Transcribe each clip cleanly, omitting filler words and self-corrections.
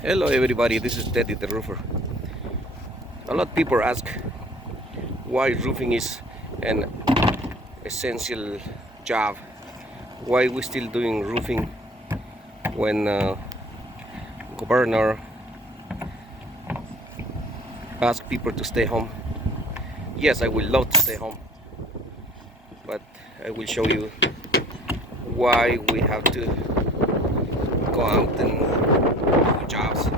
Hello everybody, this is Teddy the roofer. A lot of people ask why roofing is an essential job. Why we still doing roofing when governor ask people to stay home. Yes, I would love to stay home, but I will show you why we have to go out and do jobs.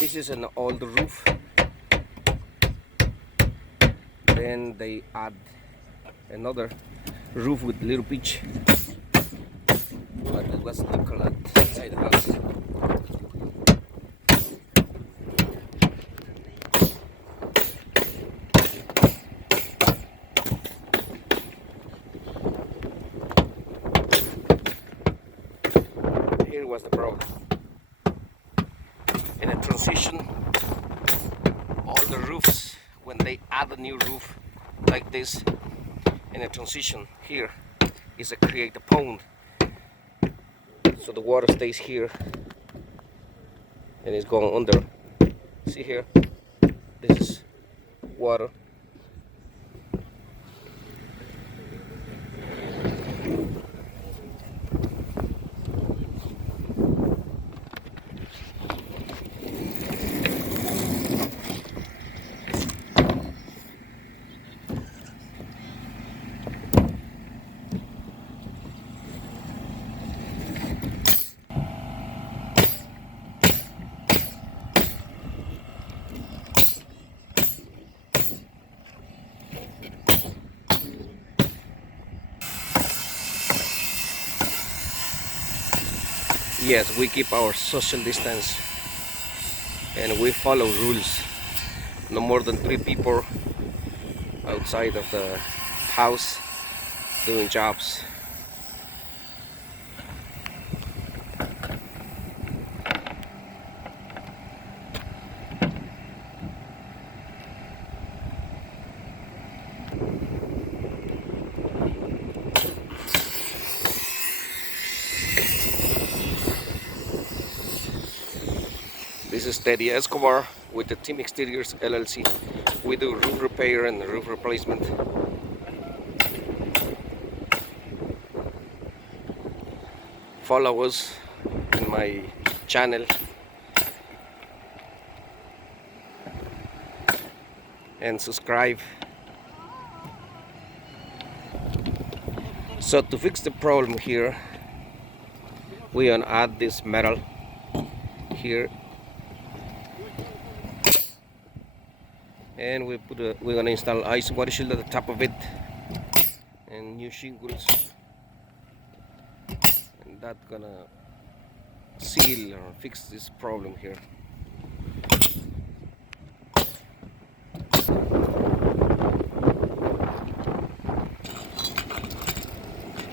This is an old roof. Then they add another roof with little pitch. But it was local inside the house. Here was the problem. In a transition, all the roofs, when they add a new roof like this, in a transition here is a create a pond, so the water stays here and it's going under. See here, this is water. Yes, we keep our social distance and we follow rules. No more than 3 people outside of the house doing jobs. This is Teddy Escobar with the Team Exteriors LLC. We do roof repair and roof replacement. Follow us in my channel and subscribe. So to fix the problem here, we gonna add this metal here, and we're gonna install ice water shield at the top of it and new shingles, and that's gonna seal or fix this problem here.